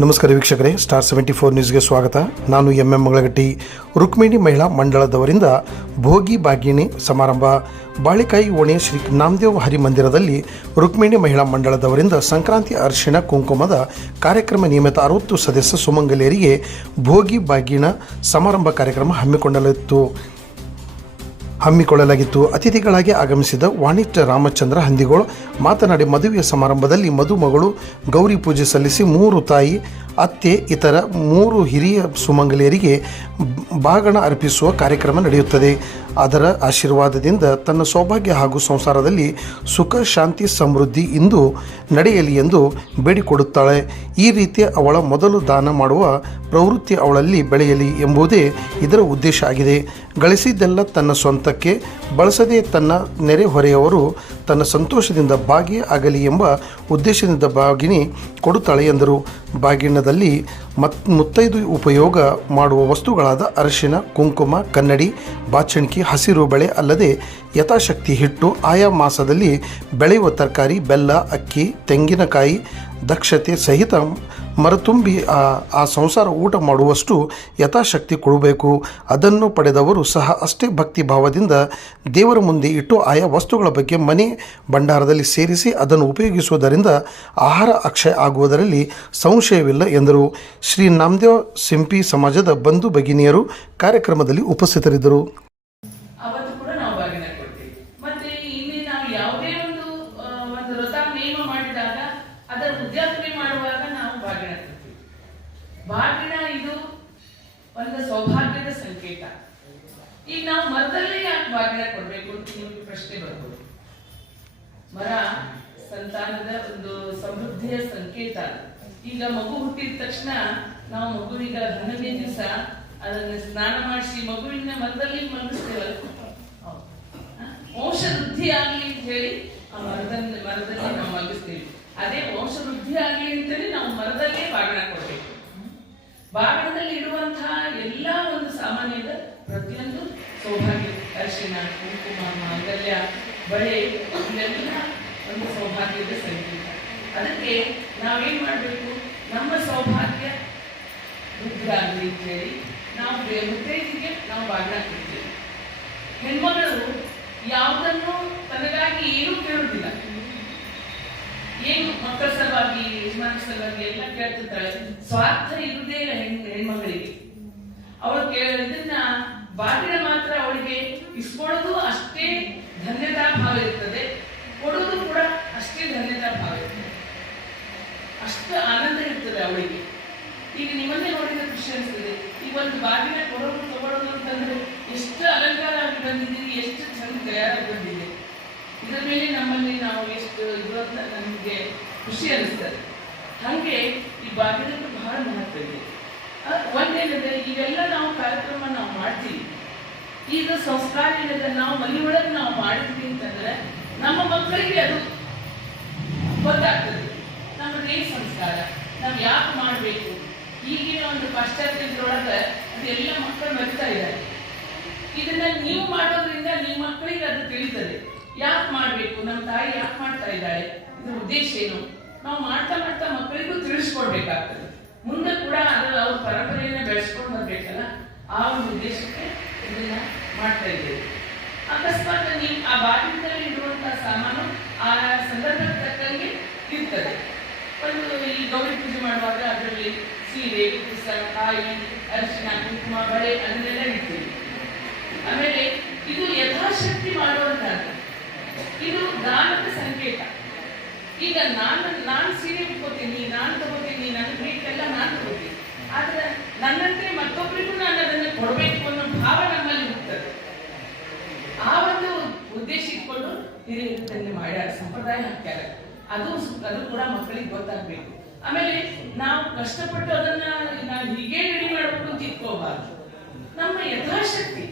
ನಮಸ್ಕಾರ ವೀಕ್ಷಕರೇ, ಸ್ಟಾರ್ 74 ನ್ಯೂಸ್ಗೆ ಸ್ವಾಗತ. ನಾನು ಎಂ ಮಗಳಗಟ್ಟಿ. ರುಕ್ಮಿಣಿ ಮಹಿಳಾ ಮಂಡಳದವರಿಂದ ಭೋಗಿ ಬಾಗಿಣಿ ಸಮಾರಂಭ ಬಾಳಿಕಾಯಿ ಓಣಿ ಶ್ರೀ ನಾಮದೇವ್ ಹರಿಮಂದಿರದಲ್ಲಿ ರುಕ್ಮಿಣಿ ಮಹಿಳಾ ಮಂಡಳದವರಿಂದ ಸಂಕ್ರಾಂತಿ ಅರಿಶಿಣ ಕುಂಕುಮದ ಕಾರ್ಯಕ್ರಮ ನಿಯಮಿತ 60 ಸದಸ್ಯ ಸುಮಂಗಲಿಯರಿಗೆ ಭೋಗಿ ಬಾಗಿಣ ಸಮಾರಂಭ ಕಾರ್ಯಕ್ರಮ ಹಮ್ಮಿಕೊಳ್ಳಲಾಗಿತ್ತು. ಅತಿಥಿಗಳಾಗಿ ಆಗಮಿಸಿದ ವಾಣಿಜ್ಯ ರಾಮಚಂದ್ರ ಹಂದಿಗೋಳು ಮಾತನಾಡಿ, ಮದುವೆಯ ಸಮಾರಂಭದಲ್ಲಿ ಮದುಮಗಳು ಗೌರಿ ಪೂಜೆ ಸಲ್ಲಿಸಿ 3 ತಾಯಿ, ಅತ್ತೆ, ಇತರ 3 ಹಿರಿಯ ಸುಮಂಗಲಿಯರಿಗೆ ಬಾಗಣ ಅರ್ಪಿಸುವ ಕಾರ್ಯಕ್ರಮ ನಡೆಯುತ್ತದೆ. ಅದರ ಆಶೀರ್ವಾದದಿಂದ ತನ್ನ ಸೌಭಾಗ್ಯ ಹಾಗೂ ಸಂಸಾರದಲ್ಲಿ ಸುಖ, ಶಾಂತಿ, ಸಮೃದ್ಧಿ ಇಂದು ನಡೆಯಲಿ ಎಂದು ಬೇಡಿಕೊಡುತ್ತಾಳೆ. ಈ ರೀತಿ ಅವಳ ಮೊದಲು ದಾನ ಮಾಡುವ ಪ್ರವೃತ್ತಿ ಅವಳಲ್ಲಿ ಬೆಳೆಯಲಿ ಎಂಬುದೇ ಇದರ ಉದ್ದೇಶ ಆಗಿದೆ. ಗಳಿಸಿದ್ದೆಲ್ಲ ತನ್ನ ಸ್ವಂತಕ್ಕೆ ಬಳಸದೆ ತನ್ನ ನೆರೆಹೊರೆಯವರು ತನ್ನ ಸಂತೋಷದಿಂದ ಭಾಗಿ ಆಗಲಿ ಎಂಬ ಉದ್ದೇಶದಿಂದ ಬಾಗಿಣಿ ಕೊಡುತ್ತಾಳೆ ಎಂದರು. ಬಾಗಿಣದಲ್ಲಿ ಮುತ್ತೈದು ಉಪಯೋಗ ಮಾಡುವ ವಸ್ತುಗಳಾದ ಅರಿಶಿಣ, ಕುಂಕುಮ, ಕನ್ನಡಿ, ಬಾಚಣಿಕೆ, ಹಸಿರು ಬಳೆ ಅಲ್ಲದೆ ಯಥಾಶಕ್ತಿ ಹಿಟ್ಟು, ಆಯಾ ಮಾಸದಲ್ಲಿ ಬೆಳೆಯುವ ತರಕಾರಿ, ಬೆಲ್ಲ, ಅಕ್ಕಿ, ತೆಂಗಿನಕಾಯಿ ದಕ್ಷತೆ ಸಹಿತ ಮರತುಂಬಿ ಆ ಸಂಸಾರ ಊಟ ಮಾಡುವಷ್ಟು ಯಥಾಶಕ್ತಿ ಕೊಡಬೇಕು. ಅದನ್ನು ಪಡೆದವರು ಸಹ ಅಷ್ಟೇ ಭಕ್ತಿ ಭಾವದಿಂದ ದೇವರ ಮುಂದೆ ಇಟ್ಟು ಆಯಾ ವಸ್ತುಗಳ ಬಗ್ಗೆ ಮನೆ ಭಂಡಾರದಲ್ಲಿ ಸೇರಿಸಿ ಅದನ್ನು ಉಪಯೋಗಿಸುವುದರಿಂದ ಆಹಾರ ಅಕ್ಷಯ ಆಗುವುದರಲ್ಲಿ ಸಂಶಯವಿಲ್ಲ ಎಂದರು. ಶ್ರೀ ನಾಮದೇವ್ ಸಿಂಪಿ ಸಮಾಜದ ಬಂಧು ಭಗಿನಿಯರು ಕಾರ್ಯಕ್ರಮದಲ್ಲಿ ಉಪಸ್ಥಿತರಿದ್ದರು. ಬಾಗಿಣ ಇದು ಒಂದು ಸೌಭಾಗ್ಯದ ಸಂಕೇತ. ಈಗ ನಾವು ಮರದಲ್ಲೇ ಯಾಕೆ ಬಾಗಿಣ ಕೊಡ್ಬೇಕು ಅಂತ ನಿಮಗೆ ಪ್ರಶ್ನೆ ಬರ್ಬೋದು. ಮರ ಸಂತಾನದ ಒಂದು ಸಮೃದ್ಧಿಯ ಸಂಕೇತ. ಈಗ ಮಗು ಹುಟ್ಟಿದ ತಕ್ಷಣ ನಾವು ಮಗುವಿಗ 11ನೇ ದಿವಸ ಅದನ್ನು ಸ್ನಾನ ಮಾಡಿಸಿ ಮಗುವಿನ ಮರದಲ್ಲಿ ಮಲಗಿಸ್ತೇವಲ್ಲ, ವಂಶ ವೃದ್ಧಿ ಆಗ್ಲಿ ಅಂತ ಹೇಳಿ ಆ ಮರದಲ್ಲಿ ನಾವು ಮಲಗಿಸ್ತೇವೆ. ಅದೇ ವಂಶ ವೃದ್ಧಿ ಆಗ್ಲಿ ಅಂತೇಳಿ ನಾವು ಮರದಲ್ಲೇ ಬಾಗಿಣ ಕೊಡ್ಬೇಕು. ಬಾಗಿಣದಲ್ಲಿ ಇಡುವಂತಹ ಎಲ್ಲ ಒಂದು ಸಾಮಾನ್ಯದ ಪ್ರತಿಯೊಂದು ಸೌಭಾಗ್ಯ, ಅರಿಶಿಣ, ಕುಂಕುಮ, ಮಾಂಗಲ್ಯ, ಬಳೆ ಇವೆಲ್ಲ ಒಂದು ಸೌಭಾಗ್ಯದ ಸಂಕೇತ. ಅದಕ್ಕೆ ನಾವೇನ್ ಮಾಡಬೇಕು, ನಮ್ಮ ಸೌಭಾಗ್ಯ ವೃದ್ಧಿಯಾಗಲಿ ಅಂತ ಹೇಳಿ ನಾವು ಮುತ್ತೈದೆಗೆ ನಾವು ಬಾಗಿಣ ಕೊಡ್ತೇವೆ. ಹೆಣ್ಮಗಳು ಯಾವುದನ್ನು ತನಗಾಗಿ ಏನೂ ಕೇಳುವುದಿಲ್ಲ. ಏನು ಮಕ್ಕಳ ಸಲುವಾಗಿ, ಯಜಮಾನ ಸಲುವಾಗಿ ಎಲ್ಲ ಕೇಳ್ತಿರ್ತಾಳೆ. ಸ್ವಾರ್ಥ ಇರುವುದೇ ಇಲ್ಲ ಹೆಣ್ಮಗಳಿಗೆ. ಅವಳು ಇದನ್ನ ಬಾಗಿಣ ಮಾತ್ರ ಅವಳಿಗೆ ಇಸ್ಕೊಳ್ಳೋದು ಅಷ್ಟೇ ಧನ್ಯತಾ ಭಾವ ಇರ್ತದೆ, ಕೊಡೋದು ಕೂಡ ಅಷ್ಟೇ ಧನ್ಯತಾ ಭಾವ ಇರ್ತದೆ, ಅಷ್ಟು ಆನಂದ ಇರ್ತದೆ ಅವಳಿಗೆ. ಈಗ ನಿಮ್ಮನ್ನೇ ನೋಡಿದ ಖುಷಿ ಅನಿಸ್ತದೆ. ಈಗ ಒಂದು ಬಾಗಿನ ಕೊಡೋದು ತಗೊಳ್ಳೋದು ಅಂತಂದ್ರೆ ಎಷ್ಟು ಅಲಂಕಾರ ಆಗಿ ಬಂದಿದ್ದೀರಿ, ಎಷ್ಟು ಚಂದ ತಯಾರಾಗಿ ಬಂದಿದೆ. ಇದರ ಮೇಲೆ ನಮ್ಮಲ್ಲಿ ನಾವು ಎಷ್ಟು ಇದು ಅಂತ ನಮಗೆ ಖುಷಿ ಅನಿಸ್ತದೆ. ಹಾಗೆ ಈ ಬಾಗಿನಕ್ಕೆ ಬಹಳ ಮಹತ್ವ ಇದೆ. ಒಂದೇನಿದೆ, ಇವೆಲ್ಲ ನಾವು ಕಾರ್ಯಕ್ರಮ ನಾವು ಮಾಡ್ತೀವಿ. ಈಗ ಸಂಸ್ಕಾರ ಏನಿದೆ, ನಾವು ಮನೆಯೊಳಗೆ ನಾವು ಮಾಡಿದ್ವಿ ಅಂತಂದ್ರೆ ನಮ್ಮ ಮಕ್ಕಳಿಗೆ ಅದು ಗೊತ್ತಾಗ್ತದೆ. ನಮ್ಮದೇನು ಸಂಸ್ಕಾರ, ನಾವು ಯಾಕೆ ಮಾಡಬೇಕು. ಈಗಿನ ಒಂದು ಪಾಶ್ಚಾತ್ಯದೊಳಗೆ ಅದೆಲ್ಲ ಮಕ್ಕಳು ಮರಿತಾ ಇದ್ದಾರೆ. ಇದನ್ನ ನೀವು ಮಾಡೋದ್ರಿಂದ ನಿಮ್ಮ ಮಕ್ಕಳಿಗೆ ಅದು ತಿಳಿತದೆ. ಯಾಕೆ ಮಾಡಬೇಕು, ನಮ್ಮ ತಾಯಿ ಯಾಕೆ ಮಾಡ್ತಾ ಇದ್ದಾಳೆ, ಇದ್ರ ಉದ್ದೇಶ ಏನು, ನಾವು ಮಾಡ್ತಾ ಮಾಡ್ತಾ ಮಕ್ಕಳಿಗೂ ತಿಳಿಸ್ಕೊಡ್ಬೇಕಾಗ್ತದೆ. ಮುಂದೆ ಕೂಡ ಅದು ಅವ್ರ ಪರಂಪರೆಯನ್ನ ಬೆಳೆಸ್ಕೊಂಡು ಬರ್ಬೇಕಲ್ಲ, ಆ ಒಂದು ಉದ್ದೇಶಕ್ಕೆ ಇದನ್ನ ಮಾಡ್ತಾ ಇದ್ದೇವೆ. ಅಕಸ್ಮಾತ್ ನೀವು ಆ ಬಾಗಿಲಲ್ಲಿ ಇರುವಂತಹ ಸಾಮಾನು ಆ ಸಂದರ್ಭಕ್ಕೆ ತಕ್ಕಂಗೆ ಇರ್ತದೆ. ಒಂದು ಈ ಗೌರಿ ಪೂಜೆ ಮಾಡುವಾಗ ಅದರಲ್ಲಿ ಸೀರೆ, ಕುಸ, ಕಾಯಿ, ಅರಿಶಿಣ, ಕುಂಕುಮ, ಬಳೆ ಅದನ್ನೆಲ್ಲ ಇಡ್ತೀವಿ. ಆಮೇಲೆ ಇದು ಯಥಾಶಕ್ತಿ ಮಾಡುವಂತಹದ್ದು. ಇದು ದಾನದ ಸಂಕೇತ. ಈಗ ನಾನು ಸೀರೆ ಉಟ್ಕೋತೀನಿ, ನಾನು ತಗೋತೀನಿ, ನನಗೆ ಬೇಕೆಲ್ಲ ನಾನು ತಗೋತೀನಿ. ಆದ್ರೆ ನನ್ನಂತೆ ಮತ್ತೊಬ್ಬರಿಗೂ ನಾನು ಅದನ್ನು ಕೊಡಬೇಕು ಅನ್ನೋ ಭಾವ ನಮ್ಮಲ್ಲಿ ಹುಟ್ಟುತ್ತದೆ. ಆ ಒಂದು ಉದ್ದೇಶ ಇಟ್ಕೊಂಡು ಹಿರಿಯರನ್ನು ಮಾಡ್ಯಾರ, ಸಂಪ್ರದಾಯ ಹಾಕ್ಯಾರ. ಅದು ಕೂಡ ಮಕ್ಕಳಿಗೆ ಗೊತ್ತಾಗ್ಬೇಕು. ಆಮೇಲೆ ನಾವು ಕಷ್ಟಪಟ್ಟು ಅದನ್ನ ನಾವು ಹೀಗೆ ರೆಡಿ ಮಾಡಬೇಕು ಅಂತ ಇಟ್ಕೋಬಾರ್ದು. ನಮ್ಮ ಯಥಾಶಕ್ತಿ,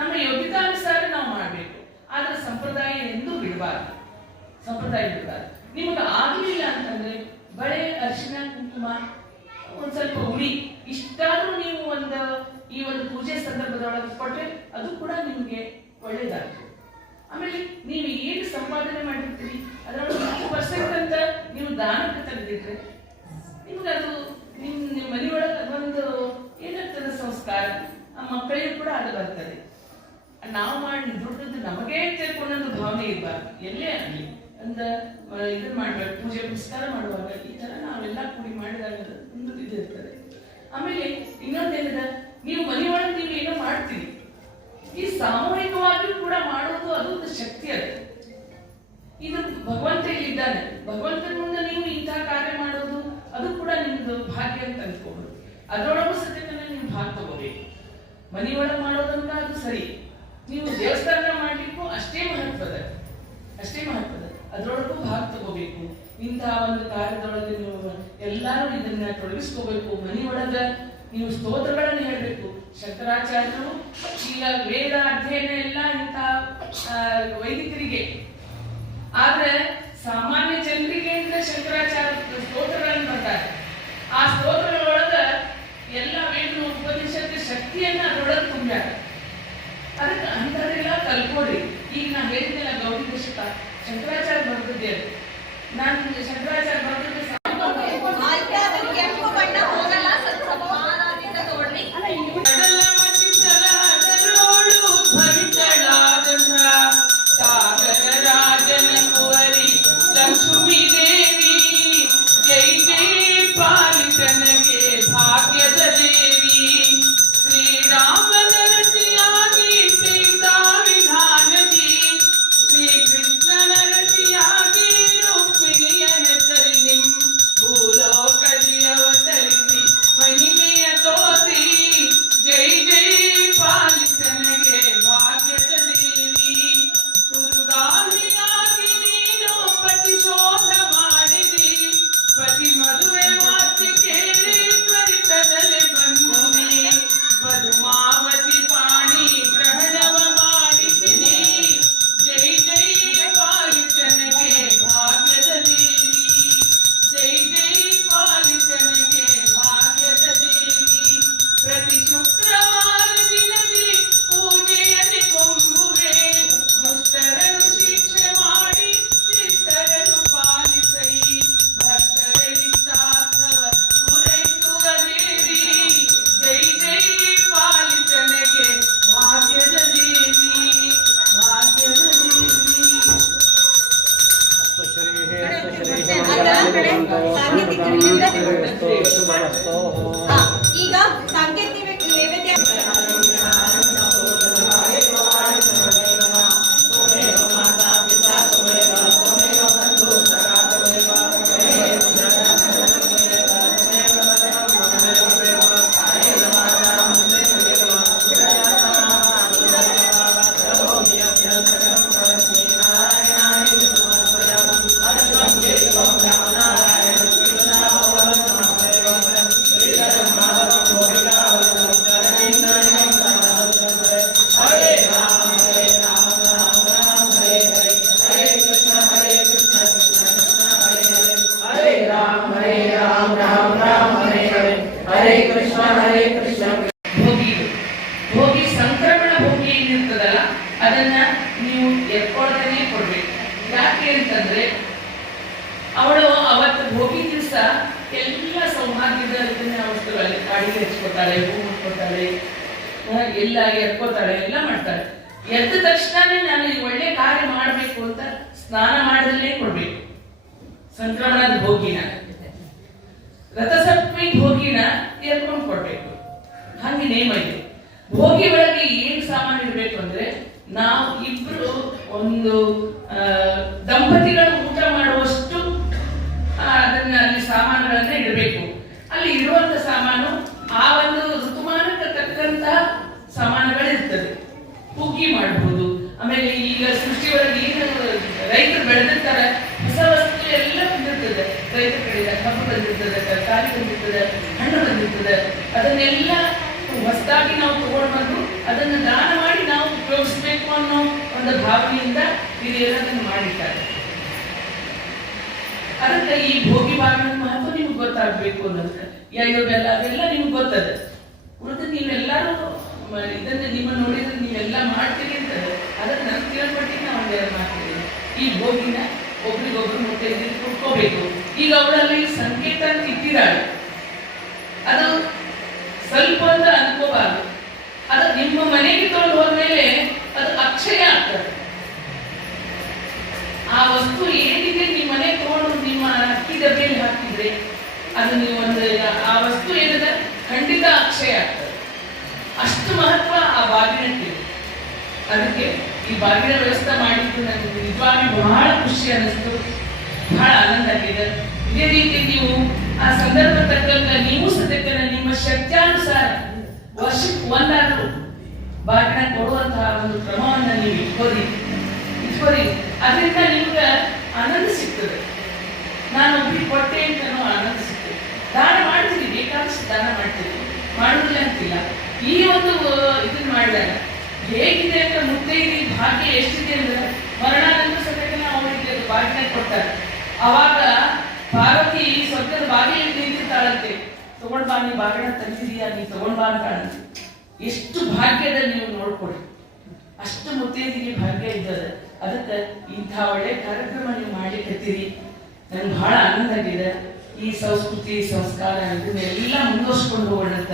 ನಮ್ಮ ಯೋಗ್ಯತಾನುಸಾರ ನಾವು ಮಾಡಬೇಕು. ಆದ್ರೆ ಸಂಪ್ರದಾಯ ಎಂದೂ ಬಿಡಬಾರ್ದು. ನಿಮಗೆ ಆಗಲಿಲ್ಲ ಅಂತಂದ್ರೆ ಬಳೆ, ಅರಿಶಿಣ, ಕುಂಕುಮ, ಒಂದ್ ಸ್ವಲ್ಪ ಉಳಿ ಇಷ್ಟಾದ್ರೂ ನೀವು ಈ ಒಂದು ಪೂಜೆ ಸಂದರ್ಭದೊಳಗೆ ಕೊಟ್ರೆ ಅದು ಕೂಡ ನಿಮ್ಗೆ ಒಳ್ಳೇದಾಗ್ತದೆ. ಆಮೇಲೆ ನೀವು ಏನು ಸಂಪಾದನೆ ಮಾಡಿರ್ತೀರಿ ಅದರೊಳಗೆ 10% ಅಂತ ನೀವು ದಾನಕ್ಕೆ ತೆಗೆದಿಟ್ರೆ ನಿಮ್ಗೆ ಅದು ಸಂಸ್ಕಾರ ಆ ಮಕ್ಕಳಿಗೂ ಕೂಡ ಅದು ಬರ್ತದೆ. ನಾವು ಮಾಡಿ ದುಡ್ಡದ್ದು ನಮಗೆ ತಿಳ್ಕೊಂಡೊಂದು ಭಾವನೆ ಇರಬಾರ್ದು. ಎಲ್ಲೇ ಆಗಲಿ ಇದನ್ನ ಮಾಡ್ಬೇಕು, ಪೂಜೆ ಪುರಸ್ಕಾರ ಮಾಡುವಾಗ ಈ ತರ ನಾವೆಲ್ಲ ಕೂಡಿ ಮಾಡಿದಾಗ ಒಂದು ಇದು ಇರ್ತದೆ. ಆಮೇಲೆ ಇನ್ನೊಂದೇನಿದೆ, ನೀವು ಮನೆಯೊಳಗೆ ನೀವು ಏನೋ ಮಾಡ್ತೀವಿ, ಈ ಸಾಮೂಹಿಕವಾಗಿಯೂ ಕೂಡ ಮಾಡೋದು ಅದೊಂದು ಶಕ್ತಿ. ಅದು ಇದು ಭಗವಂತ ಇಲ್ಲಿದ್ದಾನೆ, ಭಗವಂತನ ಮುಂದೆ ನೀವು ಇಂತಹ ಕಾರ್ಯ ಮಾಡೋದು ಅದು ಕೂಡ ನಿಮ್ದು ಭಾಗ್ಯ ಅಂತ ಅನ್ಕೋಬಹುದು. ಅದರೊಳಗೂ ಸತ್ಯಕನ್ನ ನೀವು ಭಾಗ ತಗೋಬೇಕು. ಮನೆಯೊಳಗೆ ಮಾಡೋದಂತ ಅದು ಸರಿ, ನೀವು ದೇವಸ್ಥಾನ ಮಾಡ್ಲಿಕ್ಕೂ ಅಷ್ಟೇ ಮಹತ್ವದ. ಅದರೊಳಗೂ ಭಾಗ ತಗೋಬೇಕು. ಇಂತಹ ಒಂದು ಕಾರ್ಯದೊಳಗೆ ನೀವು ಎಲ್ಲರೂ ಇದನ್ನ ತೊಡಗಿಸ್ಕೋಬೇಕು. ಮನೆಯೊಳಗ ನೀವು ಸ್ತೋತ್ರಗಳನ್ನು ಹೇಳ್ಬೇಕು. ಶಂಕರಾಚಾರ್ಯರು ಈಗ ವೇದ ಅಧ್ಯಯನ ಎಲ್ಲ ಇಂತಹ ವೈದಿಕರಿಗೆ, ಆದ್ರೆ ಸಾಮಾನ್ಯ ಜನರಿಗೆ ಅಂತ ಶಂಕರಾಚಾರ್ಯ ಸ್ತೋತ್ರಗಳನ್ನು ಬರ್ತಾರೆ. ಆ ಸ್ತೋತ್ರಗಳೊಳಗ ಎಲ್ಲ ವೇದ ಉಪನಿಷತ್ ಶಕ್ತಿಯನ್ನ ಅದರೊಳಗೆ ತುಂಬ್ಯಾರ. ಅದಕ್ಕೆ ಅಂಥದೆಲ್ಲ ಕಲ್ಕೊಡ್ರಿ. ಈಗ ನಾ ಹೇಳಿದ್ನೆಲ್ಲ ಗೌರಿ ದಶಕ ಶಂಕರಾಚಾರ್ಯ ಬರ್ದಿದ್ದೆ. ಅದು ನಾನು ಶಂಕರಾಚಾರ್ಯ ಬರ್ದಿದ್ದೆ ಲಕ್ಷ್ಮೀ ದೇವಿ ಜೈ ಜೈ ಪಾಲಿತನಗೆ ಭಾಗ್ಯದ ದೇವಿ. ಶ್ರೀರಾಮನ ರತಿಯಾಗಿ ಸೀತಾ ವಿಧಾನದಿ, ಶ್ರೀಕೃಷ್ಣನ ರತಿಯಾಗಿ ರುಕ್ಮಿಣಿಯ ಹೆಸರಿ ನಿಮ್ ಭೂಲೋಕದಿ ಅವತರಿಸಿ ಮಹಿಮೆಯ ತೋರಿ. ಜೈ ಜೈ ಪಾಲಿತನಗೆ ಭಾಗ್ಯದ ದೇವಿ. ತುರುಗಾಹಿಯಾಗಿ ನೀನು ಪ್ರತಿಶೋಧ ಮಾಡಿದಿ, ಪತಿ ಮದುವೆ ಮಾತು ಕೇಳಿ ತ್ವರಿತದಲ್ಲೇ ಬಂದುನಿ. ಪದುಮಾವತಿ ಪಾಣಿ ಗ್ರಹಣವ ಮಾಡಿಸಿನಿ. ಜೈ ಜೈ ಪಾಲಿತನಗೆ ಭಾಗ್ಯದ ದೇವಿ. ಜೈ ಜೈ ಪಾಲಿತನಗೆ ಭಾಗ್ಯದ ದೇವಿ. ಪ್ರತಿ ಶುಕ್ರವಾರ ದಿನದಿ ಪೂಜೆಯಲ್ಲಿ ಕೊಂಬುವೆ, ದುಷ್ಟರನ್ನು ಶಿಕ್ಷೆ ಮಾಡಿ ಶಿಷ್ಟರನ್ನು ಪಾಲಿಸೈ. ಭಕ್ತರ ಇಷ್ಟಾರ್ಥವ ಪೂರೈಸುವ ದೇವಿ. ಜೈ ಜೈ ಪಾಲಿತನಗೆ ಭಾಗ್ಯದ ದೇವಿ, ಭಾಗ್ಯದ ದೇವಿ. ಈಗ ಸಾಂಕೇತಿಕ ನೈವೇದ್ಯ ಭೋಗಿ ಸಂಕ್ರಮಣ ಭೋಗಿ ಏನಿರ್ತದಲ್ಲ ಅದನ್ನ ನೀವು ಎತ್ಕೊಳ್ತಾನೆ ಕೊಡ್ಬೇಕು. ಯಾಕೆ ಅಂತಂದ್ರೆ ಅವಳು ಅವತ್ತು ಭೋಗಿ ದಿವಸ ಎಲ್ಲ ಸೌಭಾಗ್ಯದ ವಸ್ತುಗಳಲ್ಲಿ ಅಡಿಗೆ ಹಚ್ಕೊತಾಳೆ, ಹೂ ಮುಟ್ಕೊತಾಳೆ, ಎಲ್ಲ ಎತ್ಕೋತಾಳೆ, ಎಲ್ಲ ಮಾಡ್ತಾಳೆ. ಎದ್ದ ತಕ್ಷಣನೇ ನಾನು ಈ ಒಳ್ಳೆ ಕಾರ್ಯ ಮಾಡಬೇಕು ಅಂತ ಸ್ನಾನ ಮಾಡದಲ್ಲೇ ಕೊಡ್ಬೇಕು ಸಂಕ್ರಮಣದ ಭೋಗಿನ. ರಥಸಪ್ತಮಿ ಭೋಗಿನ ಎತ್ಕೊಂಡು ಕೊಡ್ಬೇಕು. ಹಂಗೆ ನೇಮ ಇದೆ. ಭೋಗಿ ಒಳಗೆ ಏನ್ ಸಾಮಾನು ಇರ್ಬೇಕು ಅಂದ್ರೆ, ನಾವು ಇಬ್ರು ಒಂದು ದಂಪತಿಗಳು ಊಟ ಮಾಡುವಷ್ಟು ಅದನ್ನ ಅಲ್ಲಿ ಸಾಮಾನುಗಳನ್ನ ಇಡಬೇಕು. ಅಲ್ಲಿ ಇರುವಂತ ಸಾಮಾನು ಆ ಒಂದು ಋತುಮಾನಕ್ಕೆ ತಕ್ಕಂತ ಸಾಮಾನುಗಳು ಇರ್ತದೆ. ಹುಗ್ಗಿ ಮಾಡಬಹುದು. ಆಮೇಲೆ ಈಗ ಸೃಷ್ಟಿಯೊಳಗೆ ಏನು ರೈತರು ಬೆಳೆದಿರ್ತಾರೆ, ಹೊಸ ವಸ್ತು ಎಲ್ಲ ಬಂದಿರ್ತದೆ. ರೈತರ ಕಡೆಯಿಂದ ಕಬ್ಬು ಬಂದಿರ್ತದೆ, ತರಕಾರಿ ಬಂದಿರ್ತದೆ, ಹಣ್ಣು ಬಂದಿರ್ತದೆ. ಅದನ್ನೆಲ್ಲ ಹೊಸದಾಗಿ ನಾವು ತಗೊಂಡು ಬಂದು ಅದನ್ನು ದಾನ ಮಾಡಿ ನಾವು ಉಪಯೋಗಿಸ್ಬೇಕು ಅನ್ನೋ ಒಂದು ಭಾವನೆಯಿಂದ ಹಿರಿಯರನ್ನು ಮಾಡಿದ್ದಾರೆ. ಅದಕ್ಕೆ ಈ ಭೋಗಿ ಭಾಗದ ಮಹತ್ವ ನಿಮ್ಗೆ ಗೊತ್ತಾಗಬೇಕು ಅನ್ನೋದಕ್ಕೆ ಎಳ್ಳು ಬೆಲ್ಲ ಅದೆಲ್ಲ ನಿಮ್ಗೆ ಗೊತ್ತದ. ಉಳಿದು ನೀವೆಲ್ಲರೂ ಇದನ್ನ ನಿಮ್ಮ ನೋಡಿದ್ರೆ ನೀವೆಲ್ಲ ಮಾಡ್ತೀರಿ ಅಂತದೆ. ಅದಕ್ಕೆ ನನ್ನ ತಿಳ್ಪಟ್ಟಿಗೆ ನಾವು ಒಂದೆರಡು ಮಾಡ್ತೀವಿ. ಈ ಭೋಗಿನ ಒಬ್ರಿಗೊಬ್ರು ಮುಟ್ಟೆ ಕುಟ್ಕೋಬೇಕು. ಈಗ ಅವಳಲ್ಲಿ ಸಂಕೇತ ಅಂತ ಇಟ್ಟಿದ್ದಾಳೆ. ಅದು ಸ್ವಲ್ಪ ಅಂತ ಅನ್ಕೋಬಾರ್ದು. ಅದು ನಿಮ್ಮ ಮನೆಗೆ ತಗೊಂಡು ಹೋದ್ಮೇಲೆ ಅದು ಅಕ್ಷಯ ಆಗ್ತದೆ. ಆ ವಸ್ತು ಏನಿದೆ ನಿಮ್ಮ ಮನೆ ತಗೊಂಡು ನಿಮ್ಮ ಅಕ್ಕಿ ಡಬ್ಬಿಯಲ್ಲಿ ಹಾಕಿದ್ರೆ ಅದು ನೀವು ಆ ವಸ್ತು ಏನಿದೆ ಖಂಡಿತ ಅಕ್ಷಯ ಆಗ್ತದೆ. ಅಷ್ಟು ಮಹತ್ವ ಆ ಬಾಗಿನಕ್ಕೆ. ಅದಕ್ಕೆ ಈ ಬಾಗಿನ ವ್ಯವಸ್ಥೆ ಮಾಡಿದ್ದು ನನಗೆ ನಿಜವಾಗಿ ಬಹಳ ಖುಷಿ ಅನ್ನಿಸ್ತು, ಬಹಳ ಆನಂದ ಆಗಿದೆ. ಇದೇ ರೀತಿ ನೀವು ಆ ಸಂದರ್ಭ ತಕ್ಕಂತ ನೀವು ಸದ್ಯಕ್ಕೆ ನಿಮ್ಮ ಶಕ್ತ್ಯಾನುಸಾರ ವರ್ಷಕ್ಕೆ ಒಂದಾದ್ರೂ ಬಾಗಿನ ಕೊಡುವಂತಹ ಒಂದು ಕ್ರಮವನ್ನ ನೀವು ಇಟ್ಕೋರಿ. ಅದರಿಂದ ನಿಮ್ಗೆ ಆನಂದ ಸಿಗ್ತದೆ. ನಾನು ಒಬ್ಬರಿಗೆ ಕೊಟ್ಟೆ ಅಂತ ಆನಂದ ಸಿಗ್ತದೆ. ದಾನ ಮಾಡ್ತೀವಿ, ಬೇಕಾದಷ್ಟು ದಾನ ಮಾಡ್ತೀವಿ, ಮಾಡುದಿಲ್ಲ ಅಂತಿಲ್ಲ. ಈ ಒಂದು ಇದನ್ನ ಮಾಡಿದಾಗ ಹೇಗಿದೆ ಅಂತ ಮುತ್ತೈದಿ ಭಾಗ್ಯ ಎಷ್ಟಿದೆ ಅಂದ್ರೆ ಮರಣಾನಂತರ ಸದ್ಯಕ್ಕೆ ಅವರಿಗೆ ಬಾಗಿನ ಕೊಡ್ತಾರೆ. ಅವಾಗ ಪಾರ್ವತಿ ಸ್ವರ್ಗದ ಬಾಗಿಲಿಗೆ ನಿಂತಿರ್ತಾಳಂತೆ. ತಗೊಂಡ್ ಬಾ, ನೀ ಬಾಗಿನ ತಂದಿದೀಯಾ, ನೀ ತಗೊಂಡ್ ಬಾ ಅಂತ. ಎಷ್ಟು ಭಾಗ್ಯದ ನೀವು ನೋಡ್ಕೊಡಿ, ಅಷ್ಟು ಮುತ್ತೈದಿಗೆ ಭಾಗ್ಯ ಇದ್ದದ. ಅದಕ್ಕೆ ಇಂಥ ಒಳ್ಳೆ ಕಾರ್ಯಕ್ರಮ ನೀವು ಮಾಡ್ಲಿಕ್ಕತ್ತೀರಿ. ನನ್ಗೆ ಬಹಳ ಆನಂದ ಆಗಿದೆ. ಈ ಸಂಸ್ಕೃತಿ ಸಂಸ್ಕಾರ ಇದನ್ನೆಲ್ಲ ಮುಂದುವರ್ಸ್ಕೊಂಡು ಹೋಗೋಣಂತ.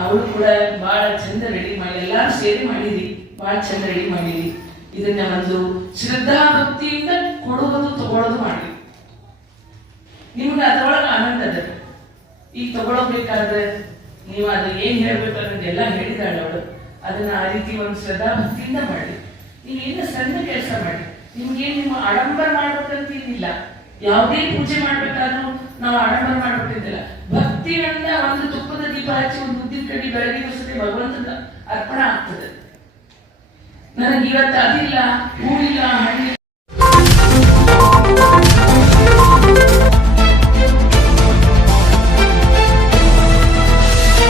ಅವಳು ಕೂಡ ಬಹಳ ಚಂದ ರೆಡಿ ಮಾಡಿ, ಎಲ್ಲಾರು ಸೇರಿ ಮಾಡಿರಿ, ಬಹಳ ಚಂದ ರೆಡಿ ಮಾಡಿರಿ. ಇದನ್ನ ಒಂದು ಶ್ರದ್ಧಾ ಭಕ್ತಿಯಿಂದ ಕೊಡುವುದು ತಗೊಳ್ಳೋದು ಮಾಡಿ. ನಿಮ್ಗೆ ಅದರೊಳಗೆ ಆನಂದ ಅದ. ಈಗ ತಗೊಳ್ಬೇಕಾದ್ರೆ ನೀವು ಅದು ಏನ್ ಹೇಳ್ಬೇಕು ಅನ್ನೋದೆಲ್ಲ ಹೇಳಿದಾಳೆ ಅವಳು. ಅದನ್ನ ಆ ರೀತಿ ಒಂದು ಶ್ರದ್ಧಾ ಭಕ್ತಿಯಿಂದ ಮಾಡಿ. ನೀವು ಏನು ಸಣ್ಣ ಕೆಲಸ ಮಾಡಿ. ನಿಮ್ಗೇನು ನಿಮ್ಮ ಆಡಂಬರ ಮಾಡ್ಬೇಕಂತ ಏನಿಲ್ಲ. ಯಾವುದೇ ಪೂಜೆ ಮಾಡ್ಬೇಕಾದ್ರೂ ನಾವು ಆಡಂಬರ ಮಾಡ್ಬೇಕಿದ್ದಿಲ್ಲ. ಭಕ್ತಿಯಿಂದ ಒಂದು ತುಪ್ಪದ ದೀಪ ಹಚ್ಚಿ ಒಂದು ಉದ್ದಿನ ಕಡ್ಡಿ ಬೆಳಗ್ಗೆ ಸತಿ ಭಗವಂತನ ಅರ್ಪಣೆ ಆಗ್ತದೆ. ನನಗೆ ಇವತ್ತು ಅದಿಲ್ಲ, ಹೂವಿಲ್ಲ, ಹಣ್ಣಿಲ್ಲ,